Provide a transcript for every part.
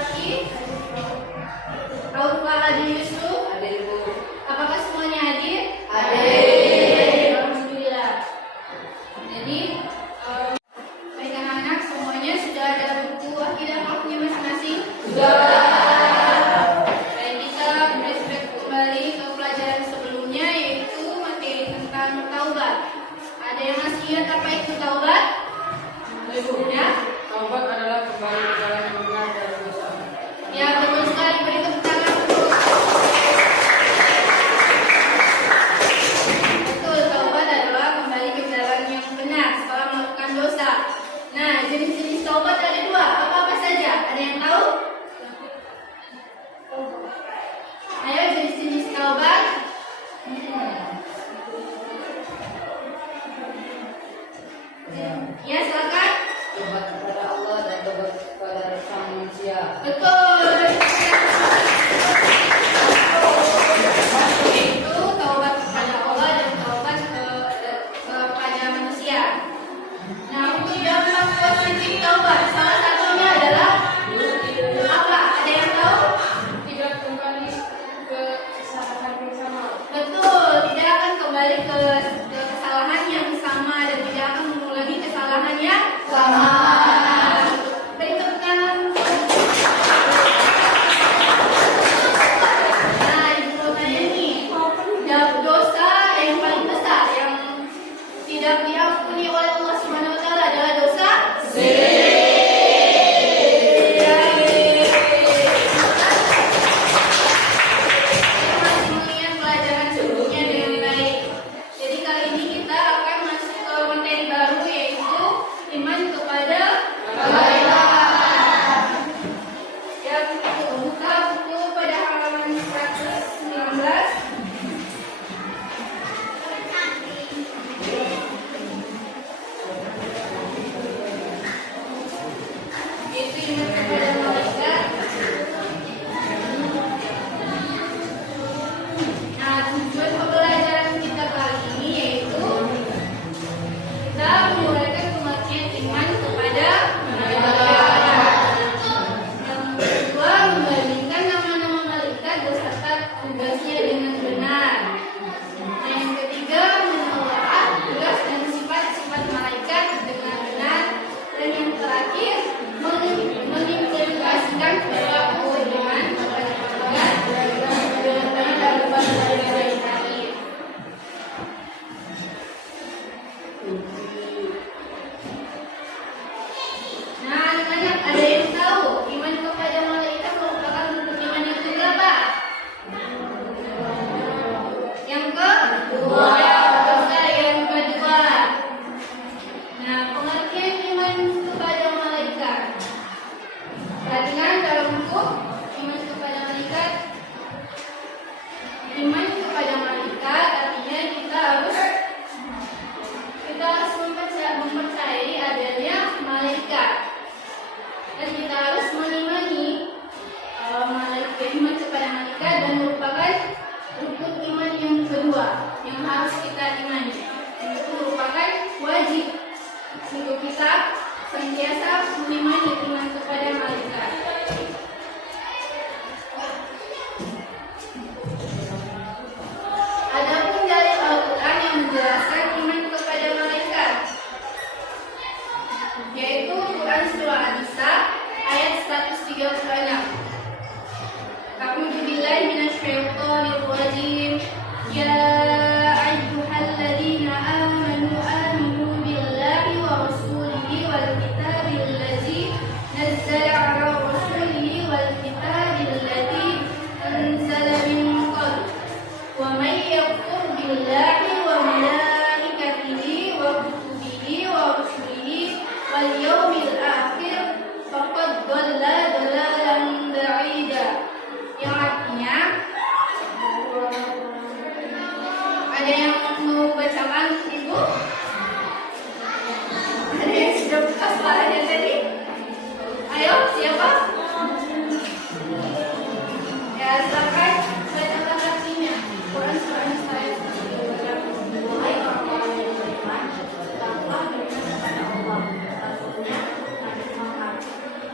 Rashid? Aufa Adi Yusuf? Hadir, Bu. Apakah semuanya hadir? Hadir. Alhamdulillah. Jadi baik anak-anak, semuanya sudah ada buku akidah kelompoknya masing-masing? Sudah. Baik, kita flashback kembali ke pelajaran sebelumnya, yaitu materi tentang taubat. Ada yang masih ingat apa itu taubat? Ya? Taubat adalah kembali ke jalan yang benar dari dosa. Ya, betul sekali. Beri tepuk tangan untuk. Betul, taubat adalah kembali ke jalan yang benar setelah melakukan dosa. Nah, jenis-jenis taubat ada dua. Apa-apa saja? Ada yang tahu? Ayo, jenis-jenis taubat. Ya, silakan. Taubat kepada Allah dan taubat kepada sang manusia. Betul. Itu taubat kepada Allah dan taubat kepada manusia. Nah, untuk dampak positif taubat, salah satunya adalah apa? Ada yang tahu? Tidak kembali ke kesalahan yang sama. Betul, tidak akan kembali ke kesalahan yang sama dan tidak akan mengulangi kesalahan yang sama. Beri tepuk tangan. Nah, ibu mau tanya nih, dosa yang paling besar yang tidak diampuni oleh Allah Subhanahu Wa Taala adalah dosa syirik. Saya masih mengingat pelajaran sebelumnya dengan baik. Jadi kali ini kita akan masuk ke materi baru, yaitu iman kepada Allah. Yang buka buku pada halaman 119. Yaitu iman kepada malaikat. Nah, tujuan pembelajaran kita kali ini yaitu kita menguraikan pengertian iman kepada malaikat. Yang kedua, membandingkan nama-nama malaikat beserta tugasnya dengan benar. Nah, yang ketiga, menelaah tugas dan sifat-sifat malaikat dengan benar. Dan yang terakhir, mengimplementasikan perilaku iman kepada malaikat dengan dalam pelajaran tadi. Nah, anak-anak, ada yang tahu iman kepada malaikat merupakan rukun iman yang keberapa? Yang kedua. Ya, betul sekali, yang kedua. Nah, pengertian iman kepada malaikat. Perhatikan dalam buku iman kepada malaikat. Iman kepada malaikat artinya kita harus mempercayai adanya malaikat. Dan kita harus mengimani malaikat, iman kepada malaikat, dan merupakan rukun iman yang kedua yang harus kita imani. Itu merupakan wajib untuk kita senantiasa mengimani iman kepada malaikat. Adapun dari Al-Quran yang menjelaskan iman kepada malaikat, yaitu Quran Surah An-Nisa ayat 136. A'udzubillahi minasyaitonir rajim. Ya ayyuhalladzina amanu aminu billahi wa rasulihi wal kitabil ladzi nazzala 'ala rasulihi wal kitabil ladzi anzala min qabl. Wa may yakfur billahi wa malaikatihi wa kutubihi wa rusulihi wal yawmil akhir faqad dhalla dhalalan ba'ida. Yang artinya, ada yang mau bacakan ibu? Ada yang sudah buka suaranya tadi? Ayo, siapa? Ya, silakan bacakan artinya. Quran Surah An-Nisa ayat 136. Wahai orang-orang yang beriman, tetaplah beriman kepada Allah, Rasulnya, Nabi Muhammad,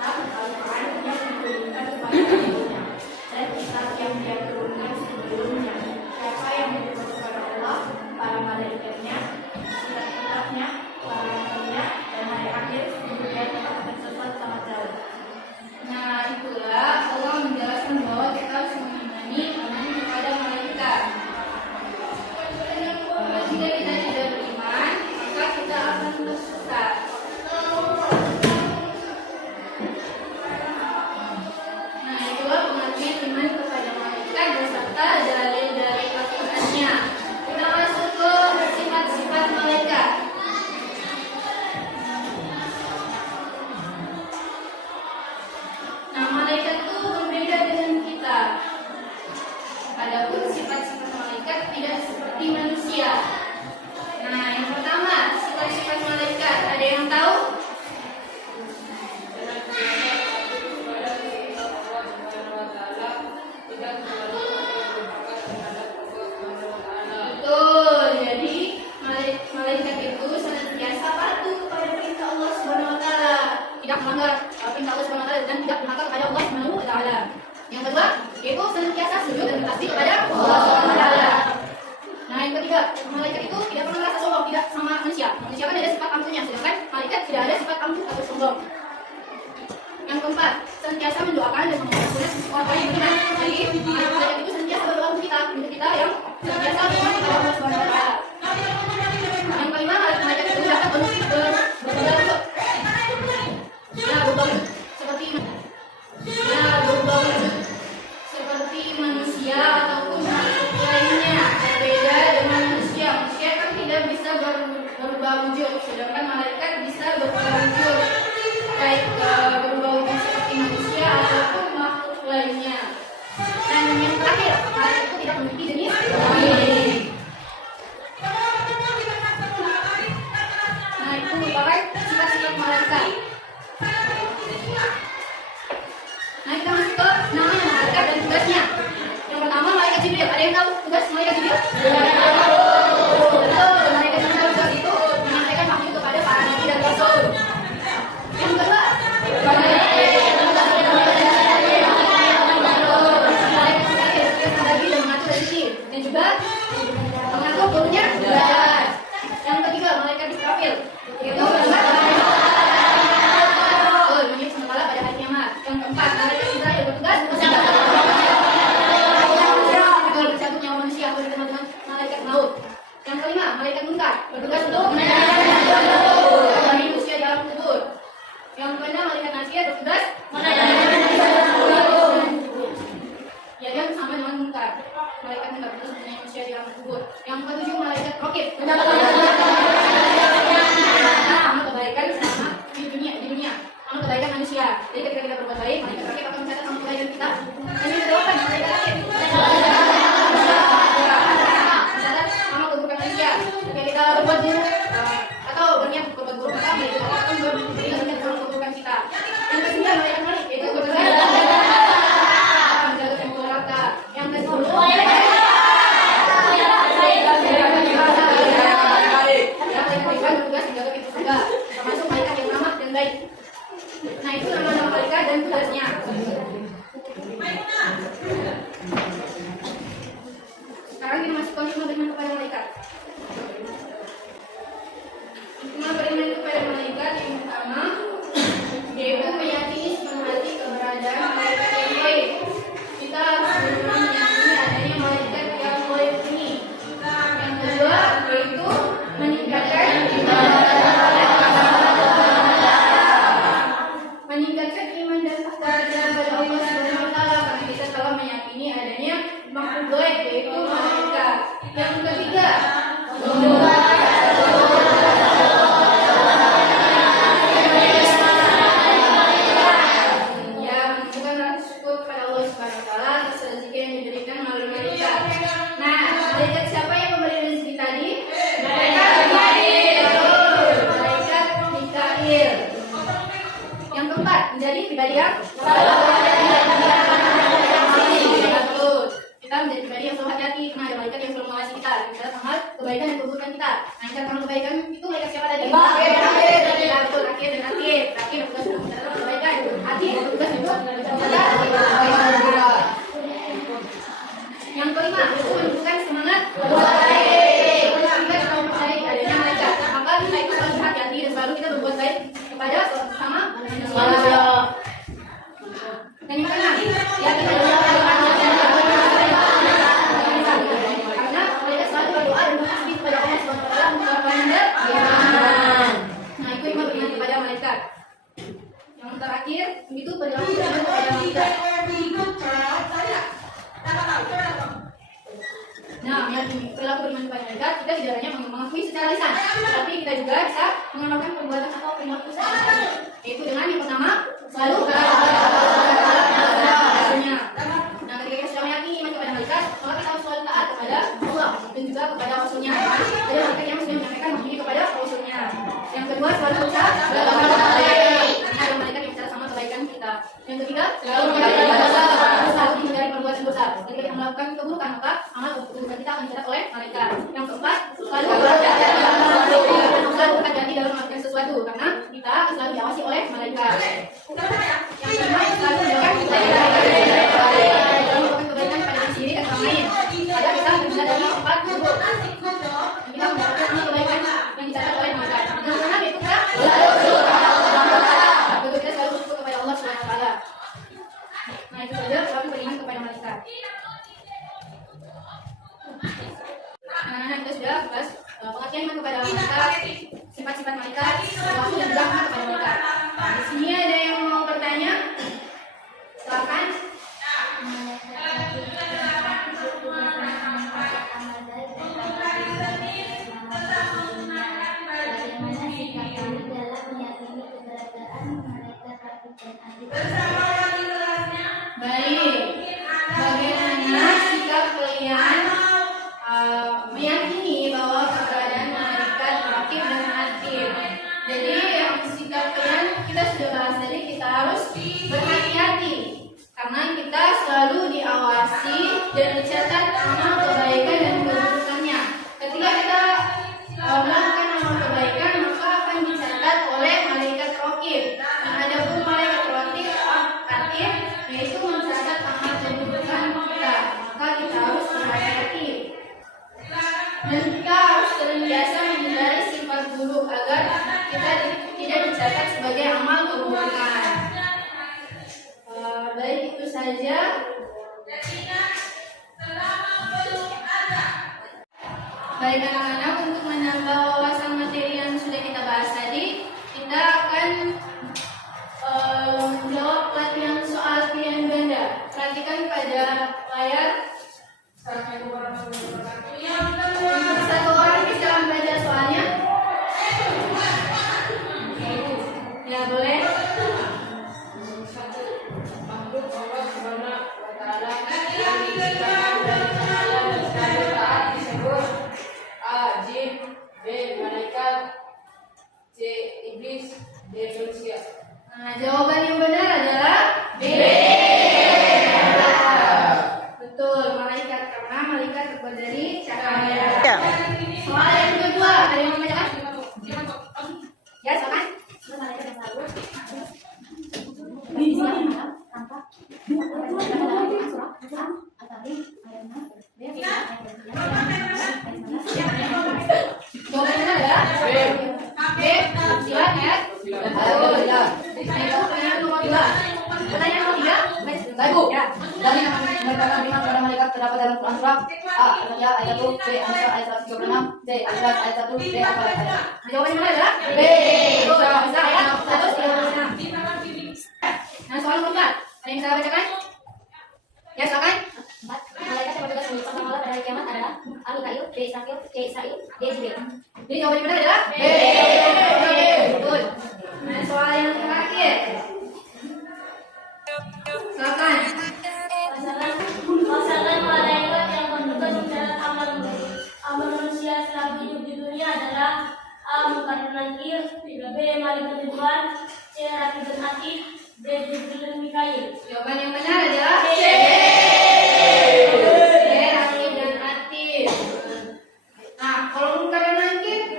Al-Quran yang diturunkan sebelumnya dan kitab yang dia turunkan sebelumnya. Siapa yang berdoa kepada Allah, para malaikatnya, kitab-kitabnya, para rasulnya, dan hari akhir, dan tetap tersesat sama jalan. Nah, itulah Allah menjelaskan bahwa kita harus mengimani kepada malaikat. Jika kita tidak beriman, maka kita akan tersesat. Nah, itulah pengertian iman kepada malaikat beserta dalil dari Al-Qur'annya. Kita masuk ke sifat-sifat malaikat. Nah, malaikat itu berbeda dengan kita. Adapun sifat-sifat malaikat tidak seperti manusia. Nah, yang pertama, sifat-sifat malaikat. Ada yang tahu? Betul. Jadi, malaikat itu senantiasa patuh kepada perintah Allah Subhanahu wa taala. Tidak melanggar perintah Allah Subhanahu wa taala dan tidak melanggar kepada Allah Subhanahu wa taala. Yang kedua, yaitu senantiasa sujud dan bertasbih kepada Allah Subhanahu wa taala. Nah, yang ketiga, malaikat itu tidak pernah merasa sombong, tidak sama manusia. Manusia kan ada sifat angkuhnya, sedangkan malaikat tidak ada sifat angkuh atau sombong. Yang keempat, senantiasa mendoakan dan mengucapkan orang yang beriman. Jadi, malaikat itu senantiasa berdoa untuk kita yang senantiasa beriman kepada Allah Subhanahu wa taala. Yang kelima, malaikat itu dapat berubah bentuk. Nah, berubah bentuk seperti manusia ataupun makhluk lainnya. Berbeda dengan manusia. Manusia kan tidak bisa berubah wujud, sedangkan malaikat bisa berubah wujud, baik berubah wujud seperti manusia ataupun makhluk lainnya. Dan yang terakhir, malaikat itu tidak memiliki jenis kelamin. Nah, itu merupakan sifat-sifat malaikat. Nah, kita masuk ke nama malaikat dan tugasnya. Yang pertama, malaikat Jibril. Ada yang tahu tugas malaikat Jibril? Betul, malaikat Jibril tugas itu menyampaikan wahyu kepada para nabi dan rasul. Yang kedua, malaikat dan mengatur rezeki dan juga mengatur turunnya derajat. Yang ketiga, malaikat Israfil. Itu menjadi kepala pada hari kiamat. Yang keempat, malaikat Israfil bertugas mencabut nyawa manusia atau dikenal dengan malaikat maut. Yang kelima, malaikat munkar bertugas untuk menangani usia di alam kubur. Yang keenam, malaikat nasir bertugas ya, dia sama dengan munkar. Malaikat munkar bertugas menangani usia di alam kubur. Yang ketujuh, malaikat raqib amal kebaikan selama di dunia, amal kebaikan manusia. Jadi ketika kita berbuat baik, malaikat raqib akan mencatat amal kebaikan kita. Dan yang kedelapan, malaikat raqib mencatat amal keburukan manusia. Ketika kita berbuat buruk atau berniat berbuat buruk, maka malaikat akan mencatat amal keburukan kita. Yang kesembilan, malaikat malik, yaitu bertugas menjaga pintu neraka. Yang ke-10, bertugas menjaga pintu surga, termasuk malaikat yang ramah dan baik. Nah, itu nama-nama malaikat dan tugasnya. Sekarang kita masuk ke hikmah beriman kepada malaikat. Hikmah beriman kepada malaikat yang pertama, yaitu meyakini sepenuh hati keberadaan malaikat yang baik. Kita harus benar-benar meyakini adanya malaikat yang baik ini. Yang kedua, yaitu meningkatkan iman dan ketaatan kepada Allah Subhanahu wa taala, karena kita telah meyakini adanya makhluk gaib yaitu malaikat. Yang ketiga, menunjukkan rasa syukur kepada Allah Subhanahu wa taala atas rezeki yang diberikan melalui malaikat. Nah, malaikat siapa yang memberi rezeki tadi? Malaikat Mikail. Yang keempat, menjadi pribadi yang kita menjadi pribadi yang selalu hati-hati karena ada malaikat yang selalu mengawasi kita. Kita amal kebaikan dan keburukan kita. Nah, kita amal kebaikan itu malaikat siapa tadi? Betul, akhir bertugas untuk mencatat kebaikan. Hati bertugas untuk mencatat Ya, kita doa karena mereka selalu berdoa dan bertasbih kepada Allah Subhanahu wa taala untuk orang-orang beriman. Nah, itu iman beriman kepada malaikat. Yang terakhir itu perilaku iman kepada malaikat. Nah, yang perilaku beriman kepada malaikat, kita tidak hanya mengakui secara lisan, tapi kita juga bisa mengamalkan perbuatan atau perilaku secara hati. Yaitu dengan yang pertama, selalu rasulnya. Nah, ketika kita sudah meyakini iman kepada malaikat, maka kita harus selalu taat kepada Allah dan juga kepada rasulnya. Ada malaikat yang sudah menyampaikan wahyu kepada rasulnya. Yang kedua, selalu berusaha ada malaikat yang bicara sama kebaikan kita. Yang ketiga, selalu menghindari perbuatan dosa. Ketika kita melakukan keburukan, maka amal keburukan kita akan dicatat oleh malaikat. Yang keempat, selalu hati-hati dalam melakukan sesuatu karena kita selalu diawasi oleh malaikat. Yang kelima, selalu menjaga kebaikan pada diri sendiri dan orang lain agar kita bisa dari tempat buruk. Kita mendapatkan kebaikan yang dicatat oleh malaikat. Yang keenam, yaitu kita selalu bersyukur kepada Allah Subhanahu wa taala. Nah, itu saja selalu beriman kepada malaikat. Anak-anak, kita sudah bahas pengertian iman kepada malaikat, sifat-sifat malaikat, waktu dan juga iman kepada malaikat. Nah, di sini ada yang mau bertanya? Silakan. Baik, bagaimana sikap kalian meyakini bahwa keberadaan malaikat rakib dan atid? Jadi yang sikap kalian kita sudah bahas tadi, kita harus berhati-hati karena kita selalu diawasi dan dicatat amal kebaikan dan keburukannya. Ketika kita melakukan amal kebaikan, maka akan dicatat oleh malaikat rakib. Dan ada pun malaikat atid, yaitu mencatat amal keburukan kita. Maka kita harus berhati-hati. Dan kita harus terbiasa menghindari sifat buruk agar kita tidak dicatat sebagai amal keburukan. Baik, itu saja. Baik anak-anak, untuk menambah wawasan materi yang sudah kita bahas tadi, kita akan menjawab latihan soal pilihan ganda. Perhatikan pada layar. Satu orang bisa membaca soalnya. Ya, boleh. Makhluk Allah Subhanahu wa taala yang diciptakan dari cahaya dan cahaya saat disebut A. Jin, B. Malaikat, C. Iblis, D. Manusia. Nah, jawaban yang benar adalah B. Betul, malaikat, karena malaikat terbuat dari cahaya. Soal yang kedua, ada yang membacakan? Ya, silakan. Jawabannya adalah B. Silakan ya. Ayo, ya. Pertanyaan nomor 2. Pertanyaan nomor 3. Baik, Ya. dari merupakan iman kepada malaikat terdapat dalam Quran surah A. Al-Anbiya ayat 1, B. An-Nisa ayat 136, C. Al-Ikhlas ayat 1, D. Al-Falaq ayat 1. Jawabannya mana adalah B. Betul, Al-Nisa ayat 136. Nah, soal nomor 4. Ada yang bisa bacakan? Ya, silakan. Malaikat yang bertugas menyimpan pahala pada hari kiamat adalah A-Mikail, B. Israfil, C. Israil, D. Jibril. Jadi jawabannya benar adalah B. Betul. Nah, soal yang terakhir. Silakan. Pasangan malaikat yang bertugas mencatat amal manusia selama hidup di dunia adalah A. Mukarram Nakir, B. Malaikat Ridwan, C. Rakib dan Atid, D. Jibril dan Mikail. Jawaban yang benar adalah C. Rakib dan Atid. Nah, kalau Munkar dan Nakir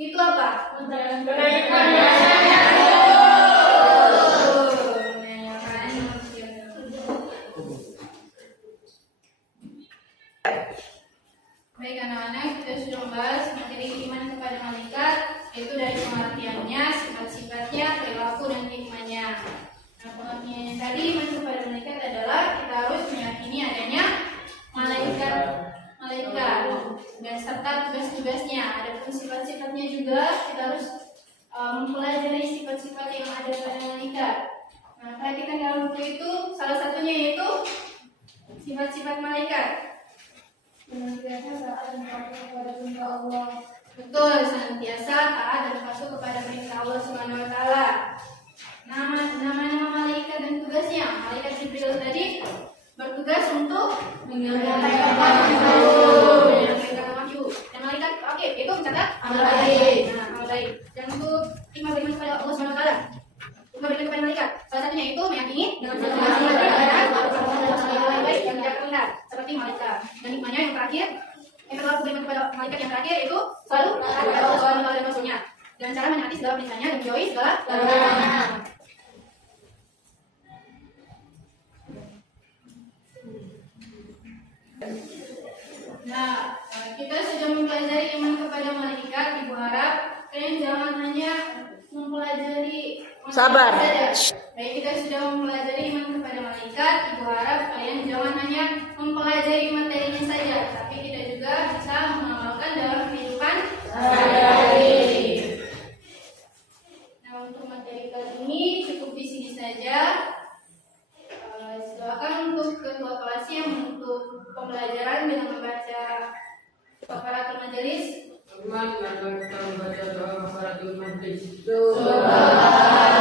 itu apa? Malaikat Sifat-sifat malaikat. Senantiasa taat dan patuh kepada perintah Allah. Betul, senantiasa taat dan patuh kepada perintah Allah Subhanahu wa taala. Nama-nama malaikat dan tugasnya. Malaikat Jibril tadi bertugas untuk menyampaikan wahyu. Dan malaikat itu mencatat amal baik. Nah, amal baik. Dan untuk iman beriman kepada Allah Subhanahu wa taala. Iman beriman kepada malaikat. Salah satunya itu meyakini dengan amal baik yang tidak terlihat seperti malaikat. Dan hikmahnya yang terakhir, yang kedua beriman kepada malaikat yang terakhir itu selalu taat kepada Allah Subhanahu wa taala dan Rasulnya. Dan cara menaati segala perintahnya dan menjauhi segala larangannya. Nah, kita sudah mempelajari iman kepada malaikat. Ibu harap kalian jangan hanya mempelajari Sabar. saja. Baik, kita sudah mempelajari iman kepada malaikat. Ibu harap kalian jangan hanya mempelajari materinya saja, tapi kita juga bisa mengamalkan dalam kehidupan sehari-hari. Nah, untuk materi kali ini cukup di sini saja. Silakan untuk ketua kelasnya untuk pembelajaran dengan membaca kafaratul majelis. Teman, kita membaca doa kafaratul majlis. Subhanallah.